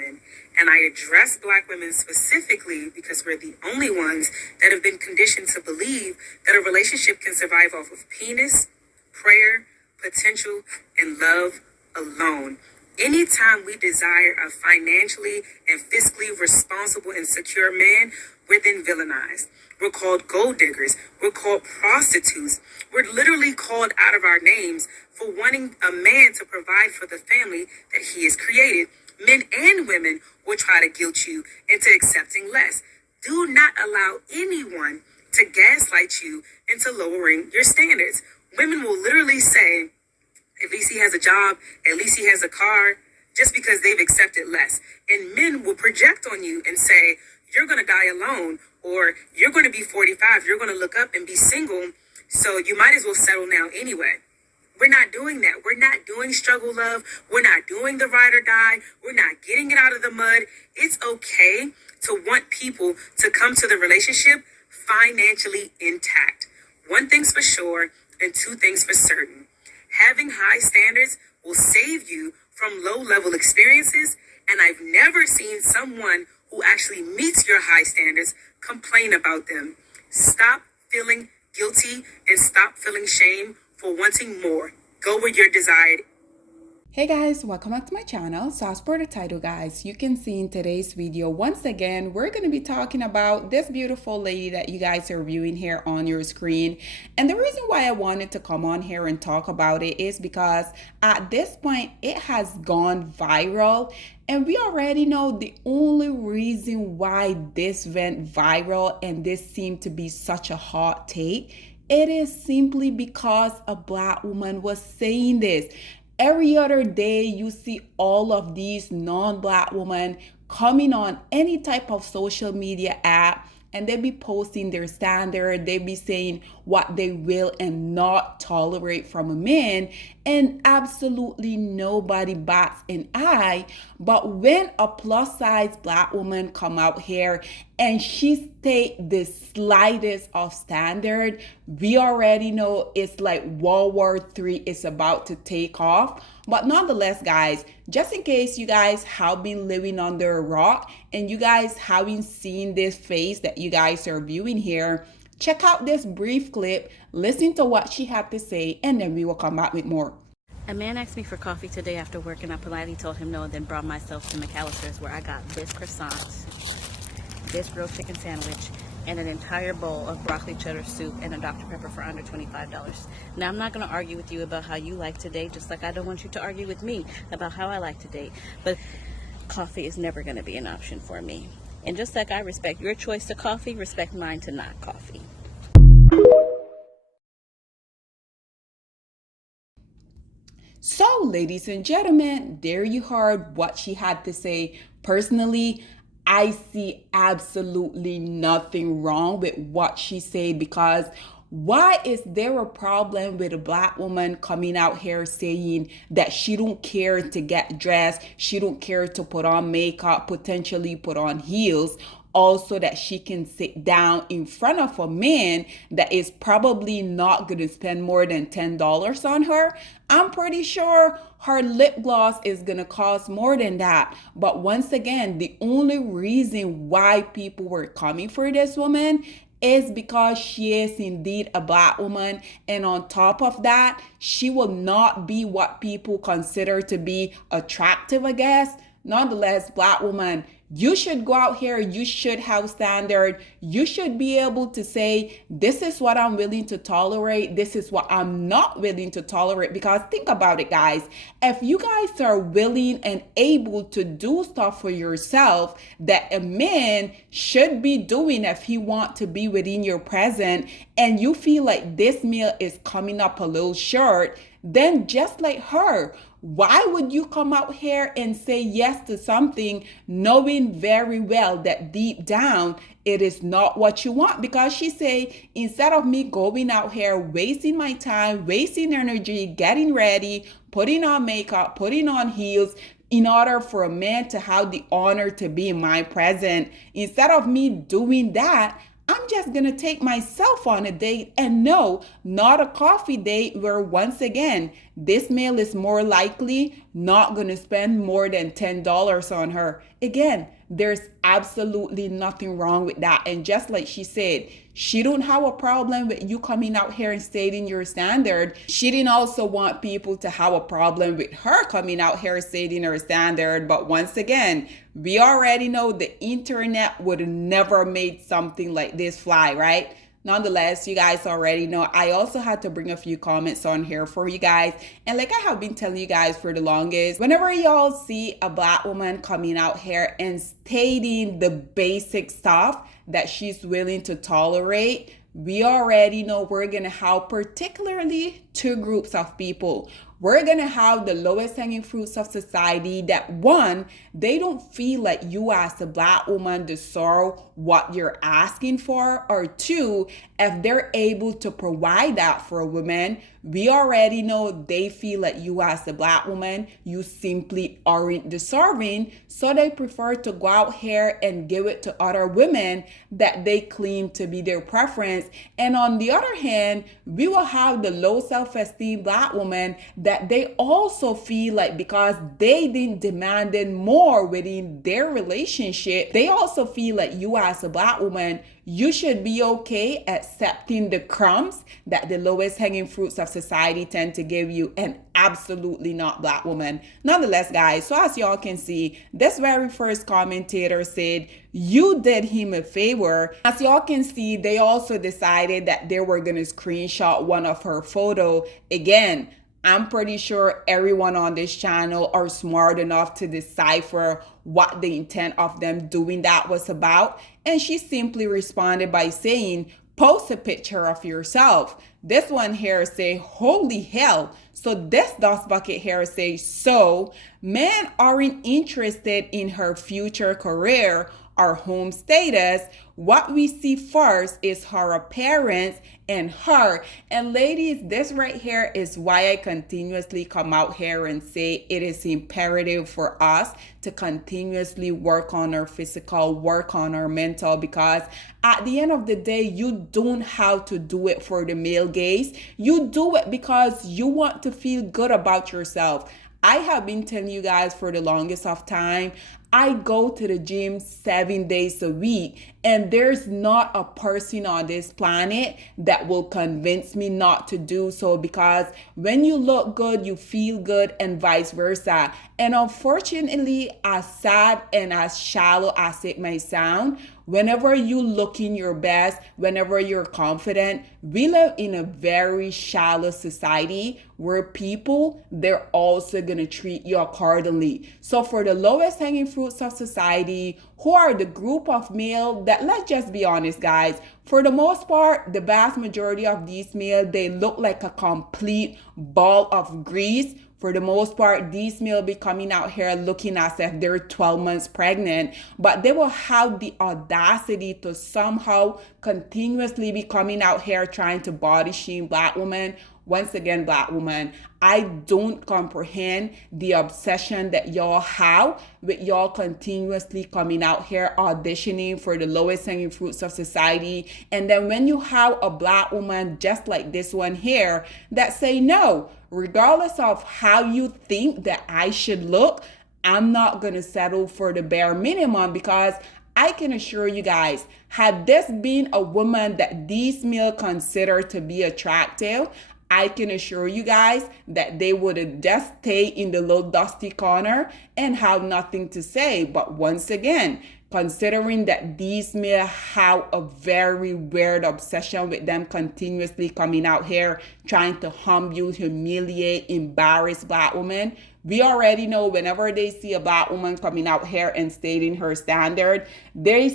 women. And I address Black women specifically because we're the only ones that have been conditioned to believe that a relationship can survive off of penis, prayer, potential, and love alone. Anytime we desire a financially and fiscally responsible and secure man, we're then villainized. We're called gold diggers. We're called prostitutes. We're literally called out of our names for wanting a man to provide for the family that he has created. Men and women will try to guilt you into accepting less. Do not allow anyone to gaslight you into lowering your standards. Women will literally say, at least he has a job, at least he has a car, just because they've accepted less. And men will project on you and say, you're going to die alone, or you're going to be 45, you're going to look up and be single, so you might as well settle now anyway. We're not doing that. We're not doing struggle love. We're not doing the ride or die. We're not getting it out of the mud. It's okay to want people to come to the relationship financially intact. One thing's for sure and two things for certain. Having high standards will save you from low-level experiences, and I've never seen someone who actually meets your high standards complain about them. Stop feeling guilty and stop feeling shame for wanting more. Go where you're desired. Hey guys, welcome back to my channel. So as per the title, guys, you can see in today's video, once again, we're going to be talking about this beautiful lady that you guys are viewing here on your screen. And the reason why I wanted to come on here and talk about it is because at this point, it has gone viral. And we already know the only reason why this went viral and this seemed to be such a hot take, it is simply because a Black woman was saying this. Every other day, you see all of these non-Black women coming on any type of social media app, and they be posting their standard. They be saying what they will and not tolerate from a man, and absolutely nobody bats an eye. But when a plus size Black woman come out here and she state the slightest of standard, we already know it's like World War III is about to take off. But nonetheless, guys, just in case you guys have been living under a rock and you guys haven't seen this face that you guys are viewing here, check out this brief clip, listen to what she had to say, and then we will come back with more. A man asked me for coffee today after work, and I politely told him no, and then brought myself to McAllister's, where I got this croissant, this grilled chicken sandwich, and an entire bowl of broccoli cheddar soup and a Dr. Pepper for under $25. Now, I'm not going to argue with you about how you like today, just like I don't want you to argue with me about how I like today. But coffee is never going to be an option for me. And just like I respect your choice to coffee, respect mine to not coffee. So, ladies and gentlemen, there you heard what she had to say. Personally, I see absolutely nothing wrong with what she said, because why is there a problem with a Black woman coming out here saying that she don't care to get dressed, she don't care to put on makeup, potentially put on heels, also that she can sit down in front of a man that is probably not going to spend more than $10 on her? I'm pretty sure her lip gloss is going to cost more than that. But once again, the only reason why people were coming for this woman is because she is indeed a Black woman. And on top of that, she will not be what people consider to be attractive, I guess. Nonetheless, Black woman, you should go out here, you should have standard, you should be able to say, this is what I'm willing to tolerate, this is what I'm not willing to tolerate. Because think about it, guys, if you guys are willing and able to do stuff for yourself that a man should be doing if he want to be within your presence, and you feel like this meal is coming up a little short, then just like her, why would you come out here and say yes to something knowing very well that deep down it is not what you want? Because she say, instead of me going out here wasting my time, wasting energy, getting ready, putting on makeup, putting on heels, in order for a man to have the honor to be in my presence, instead of me doing that, I'm just gonna take myself on a date, and no, not a coffee date where once again, this male is more likely not gonna spend more than $10 on her. Again, there's absolutely nothing wrong with that. And just like she said, she don't have a problem with you coming out here and stating your standard. She didn't also want people to have a problem with her coming out here stating her standard. But once again, we already know the internet would have never made something like this fly, right? Nonetheless, you guys already know I also had to bring a few comments on here for you guys. And like I have been telling you guys for the longest, whenever y'all see a black woman coming out here and stating the basic stuff that she's willing to tolerate, we already know we're going to have particularly two groups of people. We're going to have the lowest hanging fruits of society that, one, they don't feel like you as a black woman deserve what you're asking for, or two, if they're able to provide that for a woman, we already know they feel like you as a black woman, you simply aren't deserving, so they prefer to go out here and give it to other women that they claim to be their preference. And on the other hand, we will have the low self-esteem black woman that they also feel like because they didn't demand more within their relationship, they also feel like you as a black woman, you should be okay accepting the crumbs that the lowest hanging fruits of society tend to give you, and absolutely not black woman. Nonetheless, guys, so as y'all can see, this very first commentator said, you did him a favor. As y'all can see, they also decided that they were going to screenshot one of her photo. Again, I'm pretty sure everyone on this channel are smart enough to decipher what the intent of them doing that was about. And she simply responded by saying, post a picture of yourself. This one here say, holy hell. So this dust bucket here says, so men aren't interested in her future career or home status. What we see first is her appearance and her. And ladies, this right here is why I continuously come out here and say it is imperative for us to continuously work on our physical, work on our mental, because at the end of the day, you don't have to do it for the male gaze. You do it because you want to feel good about yourself. I have been telling you guys for the longest of time, I go to the gym 7 days a week, and there's not a person on this planet that will convince me not to do so, because when you look good, you feel good, and vice versa. And unfortunately, as sad and as shallow as it may sound, whenever you look in your best, whenever you're confident, we live in a very shallow society where people, they're also going to treat you accordingly. So for the lowest hanging fruits of society, who are the group of male that, let's just be honest, guys, for the most part, the vast majority of these male, they look like a complete ball of grease. For the most part, these male be coming out here looking as if they're 12 months pregnant, but they will have the audacity to somehow continuously be coming out here trying to body shame black women. Once again, black woman, I don't comprehend the obsession that y'all have with y'all continuously coming out here auditioning for the lowest hanging fruits of society. And then when you have a black woman just like this one here that say, no, regardless of how you think that I should look, I'm not going to settle for the bare minimum, because I can assure you guys, had this been a woman that these male consider to be attractive, I can assure you guys that they would have just stayed in the little dusty corner and have nothing to say. But once again, considering that these men have a very weird obsession with them continuously coming out here trying to humble, humiliate, embarrass black women, we already know whenever they see a black woman coming out here and stating her standard, they're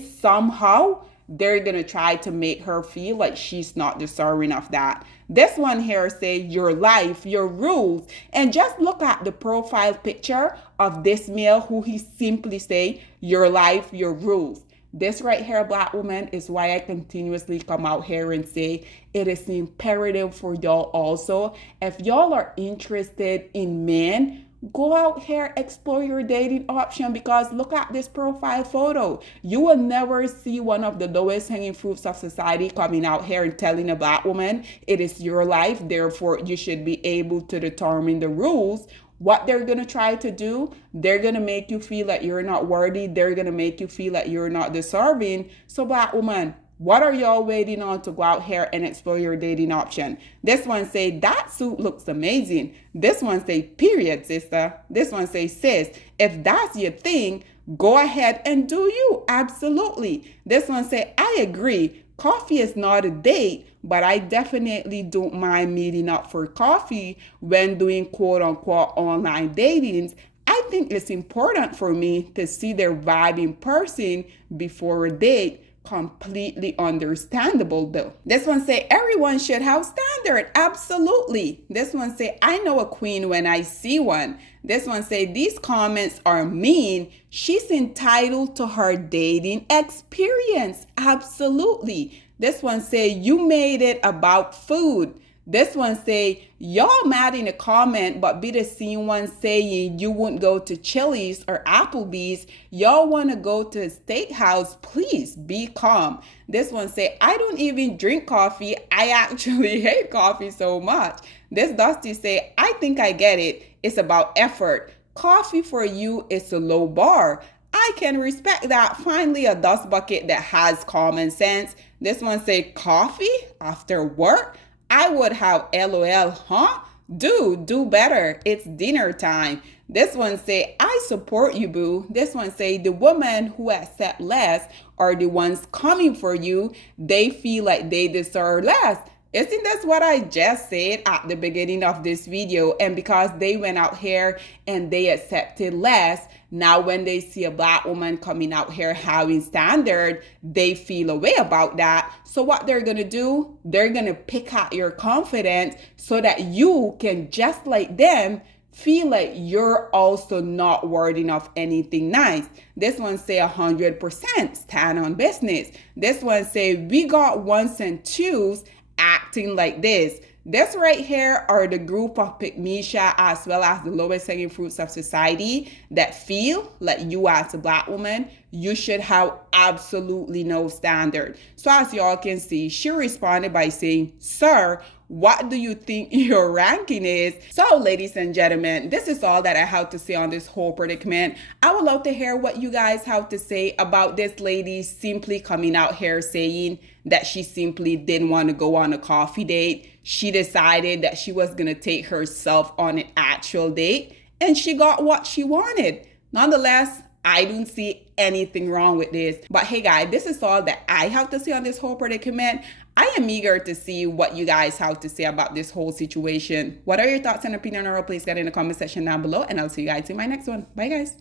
going to try to make her feel like she's not deserving of that. This one here say your life, your rules. And just look at the profile picture of this male who he simply say your life, your rules. This right here, black woman, is why I continuously come out here and say it is imperative for y'all also. If y'all are interested in men Go out here, explore your dating option, because look at this profile photo. You will never see one of the lowest hanging fruits of society coming out here and telling a black woman it is your life, therefore you should be able to determine the rules. What they're going to try to do, they're going to make you feel that you're not worthy. They're going to make you feel that you're not deserving. So black woman, what are y'all waiting on to go out here and explore your dating option? This one say, that suit looks amazing. This one say, period, sister. This one say, sis, if that's your thing, go ahead and do you. Absolutely. This one say, I agree. Coffee is not a date, but I definitely don't mind meeting up for coffee when doing quote unquote online datings. I think it's important for me to see their vibe in person before a date. Completely understandable though. This one say everyone should have standard. Absolutely. This one say I know a queen when I see one. This one say these comments are mean. She's entitled to her dating experience. Absolutely. This one say you made it about food. This one say, y'all mad in a comment, but be the same one saying you wouldn't go to Chili's or Applebee's. Y'all want to go to a steakhouse. Please be calm. This one say, I don't even drink coffee. I actually hate coffee so much. This Dusty say, I think I get it. It's about effort. Coffee for you is a low bar. I can respect that. Finally, a dust bucket that has common sense. This one say, coffee after work? I would have LOL, huh? Dude, do better. It's dinner time. This one say, I support you, boo. This one say, the women who accept less are the ones coming for you. They feel like they deserve less. Isn't this what I just said at the beginning of this video? And because they went out here and they accepted less, now when they see a black woman coming out here having standard, they feel a way about that. So what they're going to do, they're going to pick at your confidence so that you can, just like them, feel like you're also not worthy of anything nice. This one say 100% stand on business. This one say we got ones and twos acting like this. This right here are the group of pygmisha as well as the lowest hanging fruits of society that feel like you as a black woman, you should have absolutely no standard. So as y'all can see, she responded by saying, sir, what do you think your ranking is? So ladies and gentlemen, this is all that I have to say on this whole predicament. I would love to hear what you guys have to say about this lady simply coming out here saying that she simply didn't want to go on a coffee date. She decided that she was going to take herself on an actual date and she got what she wanted. Nonetheless, I don't see anything wrong with this. But hey guys, this is all that I have to say on this whole predicament. I am eager to see what you guys have to say about this whole situation. What are your thoughts and opinion, or please get in the comment section down below, and I'll see you guys in my next one. Bye guys.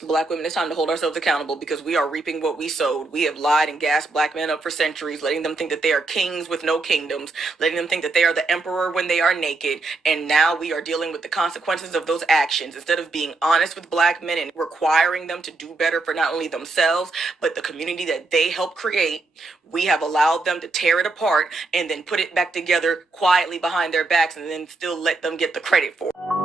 Black women, it's time to hold ourselves accountable because we are reaping what we sowed. We have lied and gassed black men up for centuries, letting them think that they are kings with no kingdoms, letting them think that they are the emperor when they are naked. And now we are dealing with the consequences of those actions. Instead of being honest with black men and requiring them to do better for not only themselves, but the community that they help create, we have allowed them to tear it apart and then put it back together quietly behind their backs and then still let them get the credit for it.